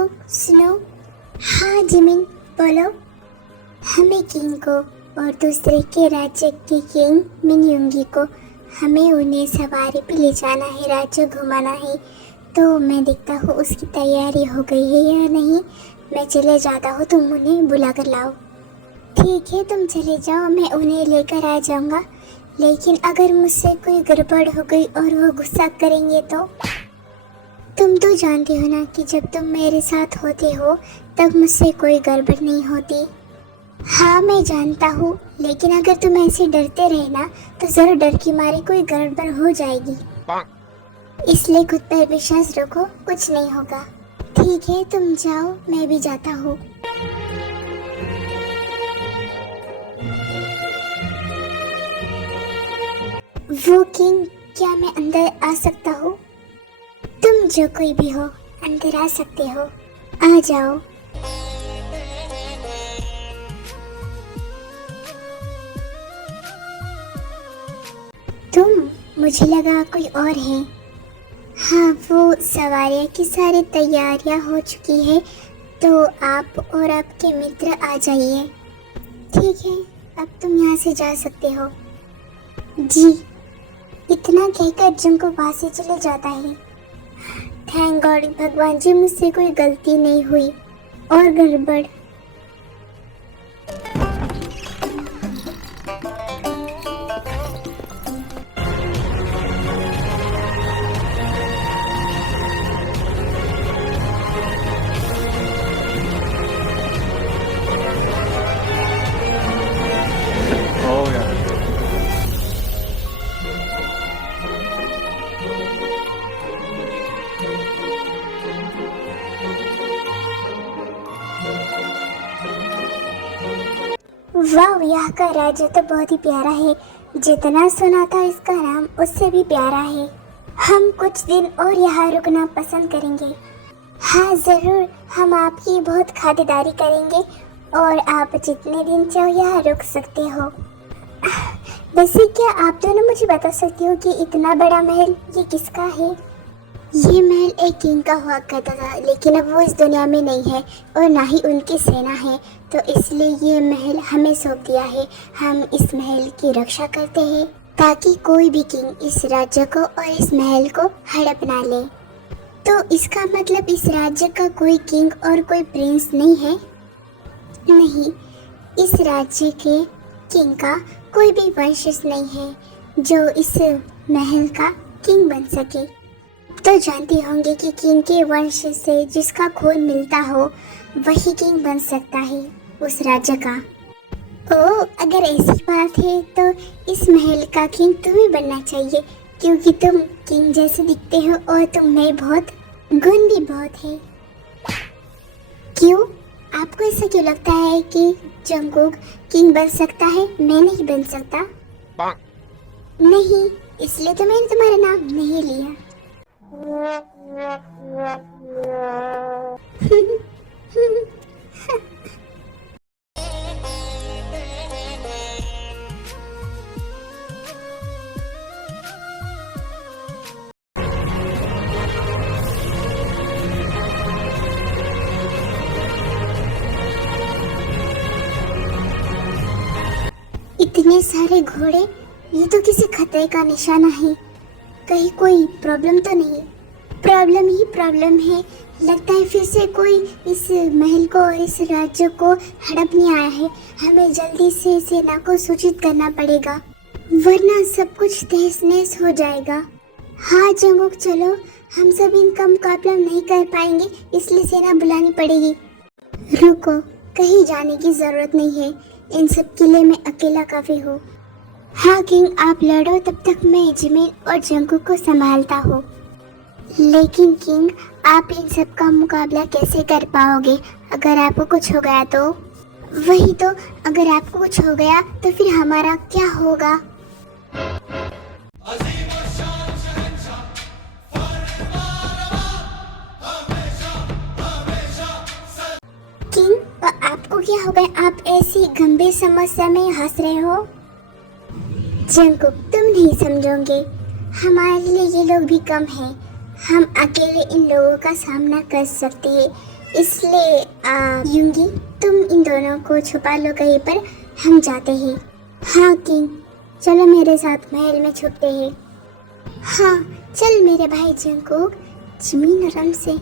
Jungkook सुनो। हाँ Jimin बोलो। हमें किंग को और दूसरे के राज्य की किंग मिनयुंगी को हमें उन्हें सवारी पे ले जाना है, राज्य घुमाना है। तो मैं देखता हूँ उसकी तैयारी हो गई है या नहीं। मैं चले जाता हूँ, तुम उन्हें बुला कर लाओ। ठीक है तुम चले जाओ, मैं उन्हें लेकर आ जाऊँगा। लेकिन अगर मुझसे कोई गड़बड़ हो गई और वो गुस्सा करेंगे तो? तुम तो जानते हो ना कि जब तुम मेरे साथ होते हो तब मुझसे कोई गड़बड़ नहीं होती। हाँ मैं जानता हूँ, लेकिन अगर तुम ऐसे डरते रहे ना तो जरूर डर की मारी कोई गड़बड़ हो जाएगी। इसलिए खुद पर विश्वास रखो, कुछ नहीं होगा। ठीक है तुम जाओ, मैं भी जाता हूँ। वो किंग, क्या मैं अंदर आ सकता हूँ? तुम जो कोई भी हो अंदर आ सकते हो, आ जाओ। तुम, मुझे लगा कोई और है। हाँ वो सवारियाँ की सारी तैयारियाँ हो चुकी है, तो आप और आपके मित्र आ जाइए। ठीक है, अब तुम यहाँ से जा सकते हो। जी। इतना कहकर जंको वहाँ से चले जाता है। थैंक गॉड, भगवान जी मुझसे कोई गलती नहीं हुई और गड़बड़। Oh yeah. वाह, यहाँ का राज्य तो बहुत ही प्यारा है। जितना सुना था इसका नाम उससे भी प्यारा है। हम कुछ दिन और यहाँ रुकना पसंद करेंगे। हाँ जरूर, हम आपकी बहुत खातिरदारी करेंगे और आप जितने दिन चाहो यहाँ रुक सकते हो। वैसे क्या आप दोनों मुझे बता सकते हो कि इतना बड़ा महल ये किसका है? ये महल एक किंग का हुआ करता था, लेकिन अब वो इस दुनिया में नहीं है और ना ही उनकी सेना है, तो इसलिए ये महल हमें सौंप दिया है। हम इस महल की रक्षा करते हैं ताकि कोई भी किंग इस राज्य को और इस महल को हड़प ना ले। तो इसका मतलब इस राज्य का कोई किंग और कोई प्रिंस नहीं है? नहीं, इस राज्य के किंग का कोई भी वंशज नहीं है जो इस महल का किंग बन सके। तो जानते होंगे कि किंग के वंश से जिसका खून मिलता हो वही किंग बन सकता है उस राज्य का। ओह, अगर ऐसी बात है तो इस महल का किंग तुम्हें बनना चाहिए, क्योंकि तुम किंग जैसे दिखते हो और तुम में बहुत गुण भी बहुत है। क्यों? आपको ऐसा क्यों लगता है कि जंगकुक किंग बन सकता है, मैं नहीं बन सकता? नहीं, इसलिए तो मैंने तुम्हारा नाम नहीं लिया। इतने सारे घोड़े, ये तो किसी खतरे का निशाना है। कहीं कोई प्रॉब्लम तो नहीं? प्रॉब्लम ही प्रॉब्लम है। लगता है फिर से कोई इस महल को और इस राज्य को हड़पने आया है। हमें जल्दी से सेना को सूचित करना पड़ेगा, वरना सब कुछ तहस नहस हो जाएगा। हाँ जंगकुक चलो, हम सब इनका मुकाबला नहीं कर पाएंगे, इसलिए सेना बुलानी पड़ेगी। रुको, कहीं जाने की जरूरत नहीं है, इन सब के लिए मैं अकेला काफी हूँ। हाँ किंग, आप लड़ो, तब तक मैं जिमिन और जंगकुक को संभालता हूँ। लेकिन किंग, आप इन सब का मुकाबला कैसे कर पाओगे अगर आपको कुछ हो गया तो? वही तो, अगर आपको कुछ हो गया तो फिर हमारा क्या होगा? किंग, आपको क्या हो गया? आप ऐसी गंभीर समस्या में हंस रहे हो। जंगकुक, तुम नहीं समझोगे, हमारे लिए ये लोग भी कम हैं। हम अकेले इन लोगों का सामना कर सकते हैं, इसलिए यूंगी तुम इन दोनों को छुपा लो कहीं पर, हम जाते हैं। हाँ किंग, चलो मेरे साथ महल में छुपते हैं। हाँ चल मेरे भाई जंगकुक, जिमिन आराम से।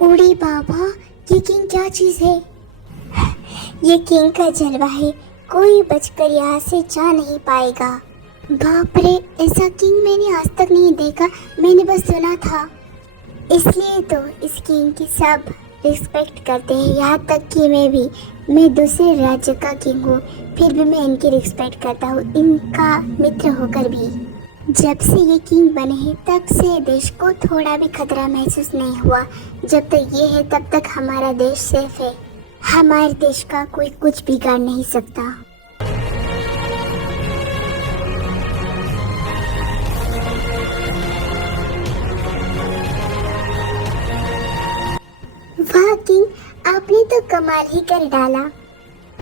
उड़ी बाबा, ये किंग क्या चीज है? ये किंग का जलवा है, कोई बचकर यहाँ से जा नहीं पाएगा। बाप रे, ऐसा किंग मैंने आज तक नहीं देखा, मैंने बस सुना था। इसलिए तो इस किंग की सब रिस्पेक्ट करते हैं, यहाँ तक कि मैं दूसरे राज्य का किंग हूँ, फिर भी मैं इनकी रिस्पेक्ट करता हूँ, इनका मित्र होकर भी। जब से ये किंग बने हैं तब से देश को थोड़ा भी खतरा महसूस नहीं हुआ। जब तक ये है तब तक हमारा देश सेफ है, हमारे देश का कोई कुछ बिगाड़ नहीं सकता। वाह किंग, आपने तो कमाल ही कर डाला।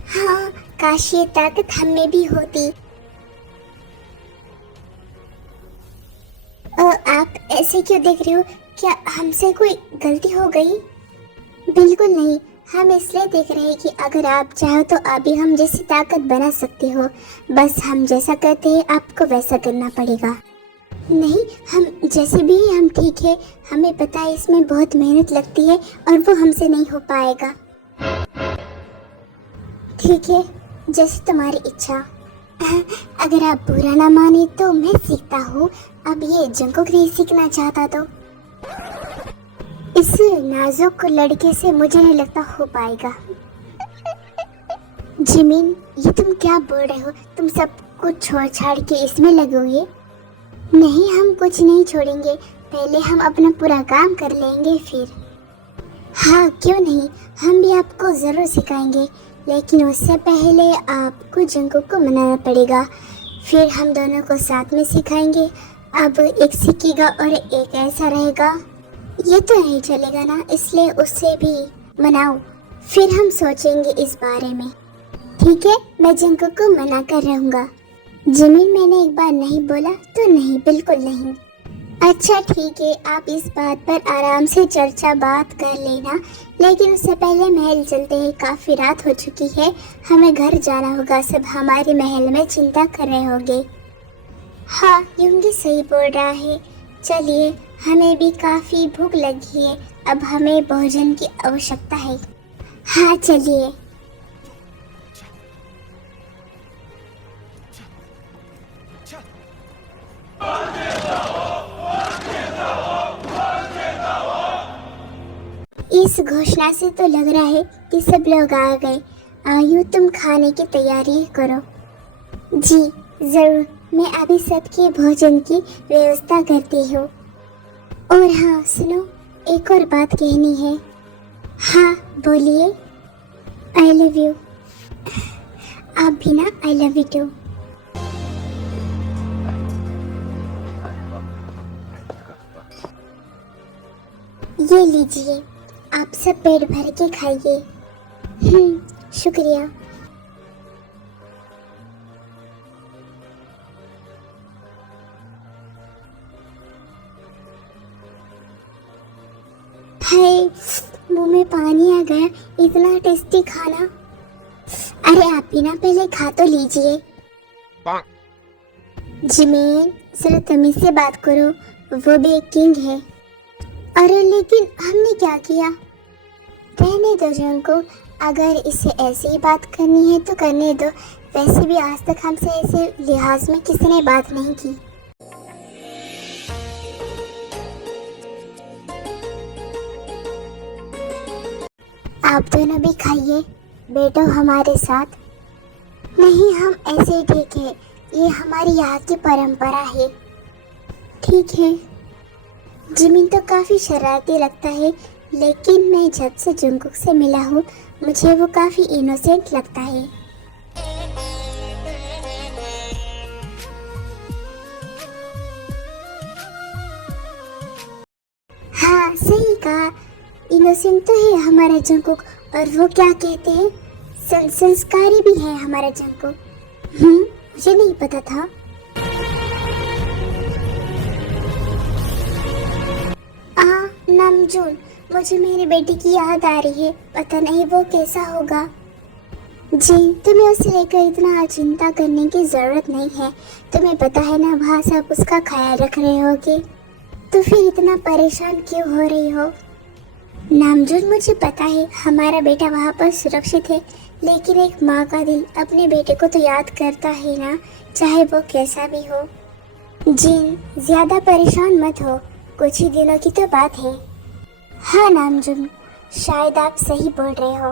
हाँ, काश ये ताकत हम में भी होती। आप ऐसे क्यों देख रहे हो? क्या हमसे कोई गलती हो गई? बिल्कुल नहीं, हम इसलिए देख रहे हैं कि अगर आप चाहो तो आप भी हम जैसी ताकत बना सकते हो। बस हम जैसा कहते हैं आपको वैसा करना पड़ेगा। नहीं, हम जैसे भी हैं हम ठीक है, हमें पता है इसमें बहुत मेहनत लगती है और वो हमसे नहीं हो पाएगा। ठीक है, जैसे तुम्हारी इच्छा। अगर आप बुरा ना माने तो मैं सीखता हूँ। अब ये जंगकुक नहीं सीखना चाहता तो इस नाजुक लड़के से मुझे नहीं लगता हो पाएगा। जिमिन, ये तुम क्या बोल रहे हो? तुम सब कुछ छोड़ छाड़ के इसमें लगोगे? नहीं, हम कुछ नहीं छोड़ेंगे, पहले हम अपना पूरा काम कर लेंगे फिर। हाँ क्यों नहीं, हम भी आपको ज़रूर सिखाएंगे, लेकिन उससे पहले आपको जंगकुक को मनाना पड़ेगा, फिर हम दोनों को साथ में सिखाएंगे। अब एक सीखेगा और एक ऐसा रहेगा, ये तो नहीं चलेगा ना, इसलिए उससे भी मनाओ, फिर हम सोचेंगे इस बारे में। ठीक है, मैं जंगकुक को मना कर रहूँगा। जिमिन, मैंने एक बार नहीं बोला तो नहीं, बिल्कुल नहीं। अच्छा ठीक है, आप इस बात पर आराम से चर्चा बात कर लेना, लेकिन उससे पहले महल चलते हैं, काफ़ी रात हो चुकी है, हमें घर जाना होगा। सब हमारे महल में चिंता कर रहे होंगे। हाँ, यूंगी सही बोल रहा है। चलिए, हमें भी काफ़ी भूख लगी है, अब हमें भोजन की आवश्यकता है। हाँ चलिए। इस घोषणा से तो लग रहा है कि सब लोग आ गए। आयु, तुम खाने की तैयारी करो। जी जरूर, मैं अभी सबके भोजन की व्यवस्था करती हूँ। और हाँ सुनो, एक और बात कहनी है। हाँ बोलिए। I love you. आप भी ना, आई लव यू टू। ये लीजिए, आप सब पेट भर के खाइए। शुक्रिया। हाय, मुंह में पानी आ गया, इतना टेस्टी खाना। अरे आप भी ना पहले खा तो लीजिए। जिमीन, जरा तमीज से बात करो, वो भी एक किंग है। अरे लेकिन हमने क्या किया? रहने दो जंगकुक, अगर इसे ऐसे ही बात करनी है तो करने दो, वैसे भी आज तक हमसे ऐसे लिहाज में किसी ने बात नहीं की। आप दोनों भी खाइए, बैठो हमारे साथ। नहीं, हम ऐसे ही ठीक है, ये हमारी यहाँ की परंपरा है। ठीक है। जिमिन तो काफ़ी शरारती लगता है, लेकिन मैं जब से जंगकुक से मिला हूँ मुझे वो काफी इनोसेंट लगता है। हाँ सही कहा, इनोसेंट तो है हमारा जंगकुक। और वो क्या कहते हैं, संस्कारी भी है हमारा जंगकुक। मुझे नहीं पता था। नामजून, मुझे मेरी बेटी की याद आ रही है, पता नहीं वो कैसा होगा। जी, तुम्हें उसे लेकर इतना चिंता करने की जरूरत नहीं है। तुम्हें पता है ना वहाँ सब उसका ख्याल रख रहे होगे, तो फिर इतना परेशान क्यों हो रही हो। नामजून, मुझे पता है हमारा बेटा वहाँ पर सुरक्षित है, लेकिन एक माँ का दिल अपने बेटे को तो याद करता है ना, चाहे वो कैसा भी हो। जिन, ज्यादा परेशान मत हो, कुछ ही दिनों की तो बात है। हाँ नामजून, शायद आप सही बोल रहे हो।